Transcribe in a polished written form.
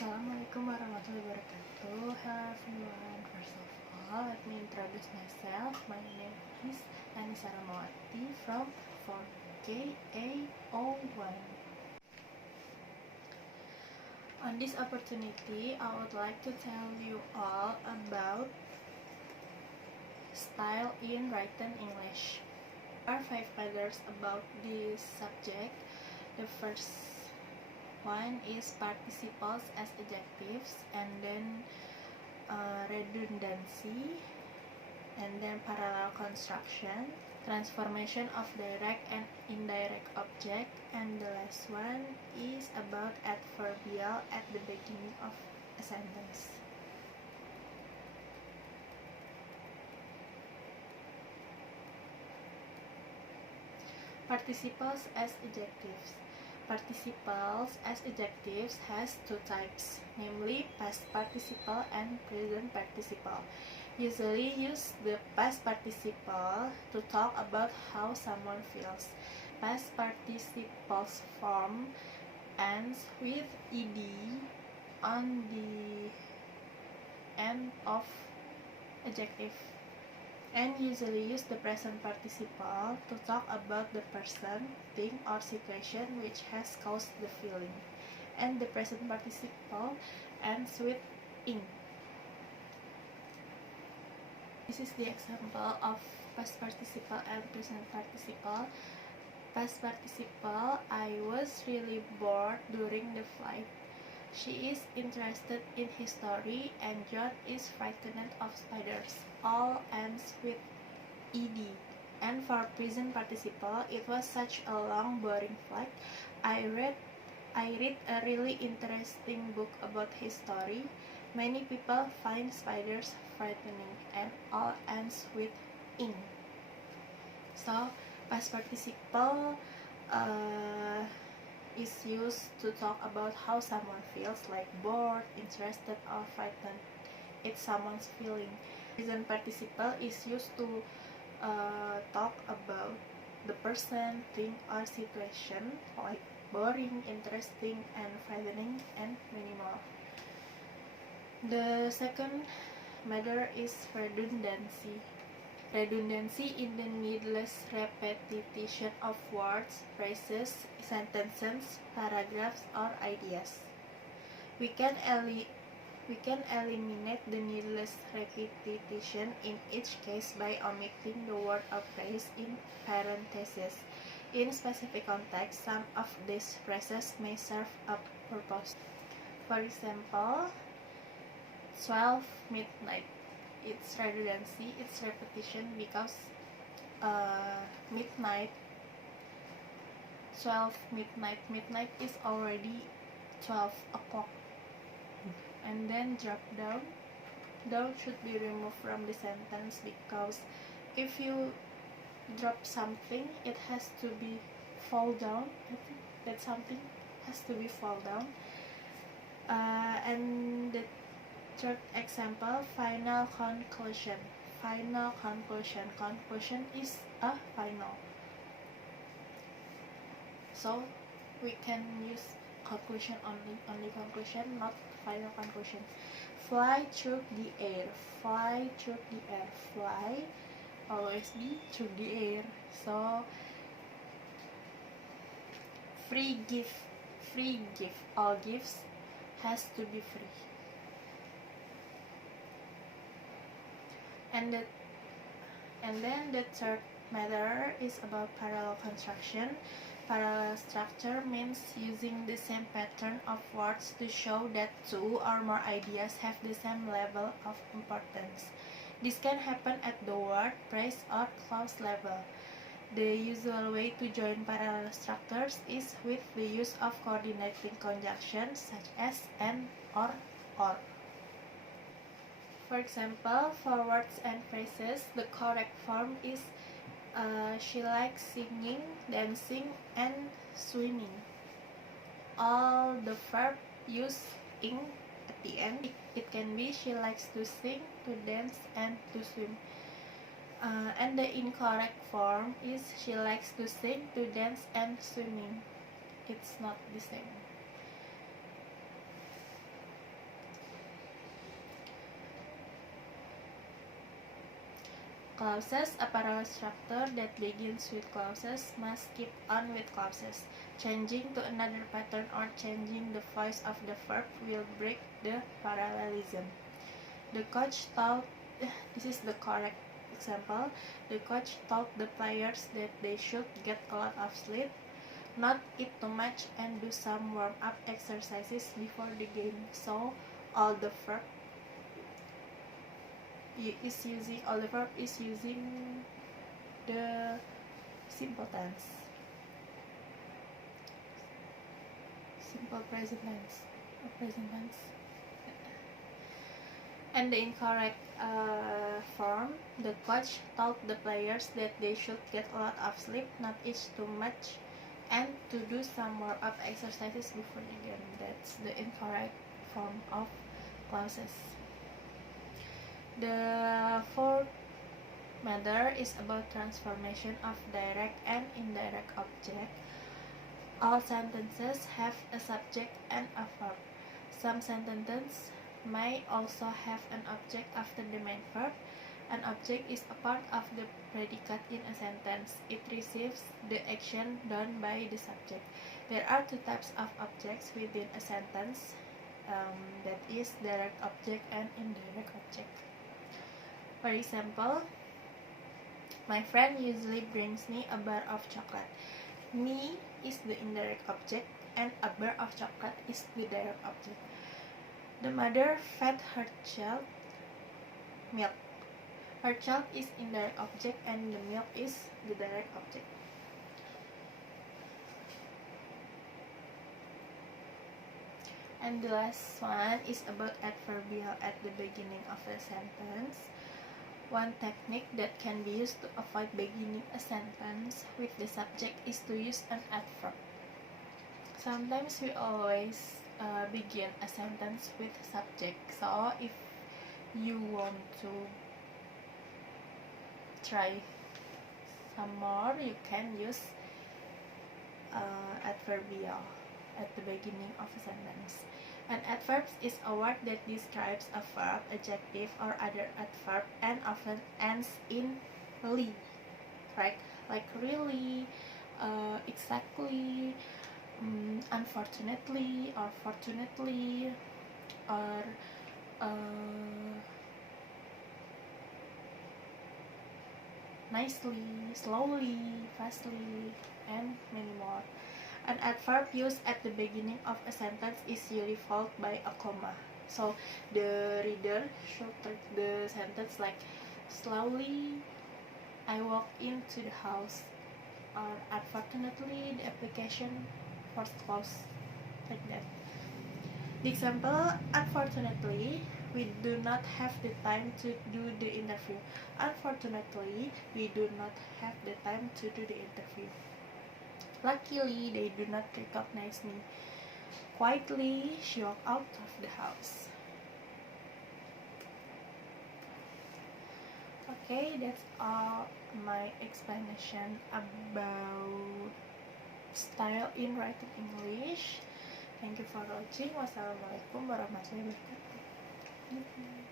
Assalamualaikum warahmatullahi wabarakatuh. Hello everyone. First of all, let me introduce myself. My name is Annisa Rachmawati from 4KA01. On this opportunity, I would like to tell you all about style in written English. There are 5 pillars about this subject. The first one is participles as adjectives, and then redundancy, and then parallel construction, transformation of direct and indirect object, and the last one is about adverbial at the beginning of a sentence. Participles as adjectives. Participles as adjectives has 2 types, namely past participle and present participle. Usually use the past participle to talk about how someone feels. Past participles form ends with ed on the end of adjective, and usually use the present participle to talk about the person, thing, or situation which has caused the feeling, and the present participle ends with ing. This is the example of past participle and present participle. Past participle: I was really bored during the flight. She is interested in history, and John is frightened of spiders. All ends with ed. And for present participle, it was such a long, boring flight. I read a really interesting book about history. Many people find spiders frightening, and all ends with ing. So, past participle is used to talk about how someone feels, like bored, interested, or frightened. It's someone's feeling. Present participle is used to talk about the person, thing, or situation, like boring, interesting, and frightening, and many more. The second matter is redundancy. Redundancy in the needless repetition of words, phrases, sentences, paragraphs, or ideas. We can eliminate the needless repetition in each case by omitting the word or phrase in parentheses. In specific context, some of these phrases may serve a purpose. For example, 12 midnight. It's redundancy, it's repetition, because midnight, 12 midnight is already 12 o'clock. And then drop down should be removed from the sentence, because if you drop something, it has to be fall down. I think that something has to be fall down. And the third example, final conclusion. Final conclusion. Conclusion is a final. So we can use conclusion only conclusion, not final conclusion. Fly through the air. Fly through the air. Fly always be through the air. So free gift. Free gift. All gifts has to be free. And then the third matter is about parallel construction. Parallel structure means using the same pattern of words to show that 2 or more ideas have the same level of importance. This can happen at the word, phrase, or clause level. The usual way to join parallel structures is with the use of coordinating conjunctions such as and, or. For example, for words and phrases, the correct form is she likes singing, dancing, and swimming. All the verb use ing at the end. It can be she likes to sing, to dance, and to swim. And the incorrect form is she likes to sing, to dance, and swimming. It's not the same. Clauses. A parallel structure that begins with clauses must keep on with clauses. Changing to another pattern or changing the voice of the verb will break the parallelism. The coach told, this is the correct example, the coach told the players that they should get a lot of sleep, not eat too much, and do some warm-up exercises before the game. So all the verb is using the simple tense, simple present tense, or present tense. And the incorrect form, the coach told the players that they should get a lot of sleep, not eat too much, and to do some warm-up exercises before the game. That's the incorrect form of clauses. The fourth matter is about transformation of direct and indirect object. All sentences have a subject and a verb. Some sentences may also have an object after the main verb. An object is a part of the predicate in a sentence. It receives the action done by the subject. There are two types of objects within a sentence, that is direct object and indirect object. For example, my friend usually brings me a bar of chocolate. Me is the indirect object and a bar of chocolate is the direct object. The mother fed her child milk. Her child is indirect object and the milk is the direct object. And the last one is about adverbial at the beginning of a sentence. One technique that can be used to avoid beginning a sentence with the subject is to use an adverb. Sometimes we always begin a sentence with subject. So if you want to try some more, you can use adverbial at the beginning of a sentence. An adverb is a word that describes a verb, adjective, or other adverb and often ends in ly, right? Like really, exactly, unfortunately, or fortunately, or nicely, slowly, fastly, and many more. An adverb used at the beginning of a sentence is usually followed by a comma. So the reader should read the sentence like, slowly I walked into the house, or unfortunately the application was closed, like that. The example, unfortunately we do not have the time to do the interview. Unfortunately we do not have the time to do the interview. Luckily, they do not recognize me. Quietly, she walked out of the house. Okay, that's all my explanation about style in writing English. Thank you for watching. Wassalamualaikum warahmatullahi wabarakatuh.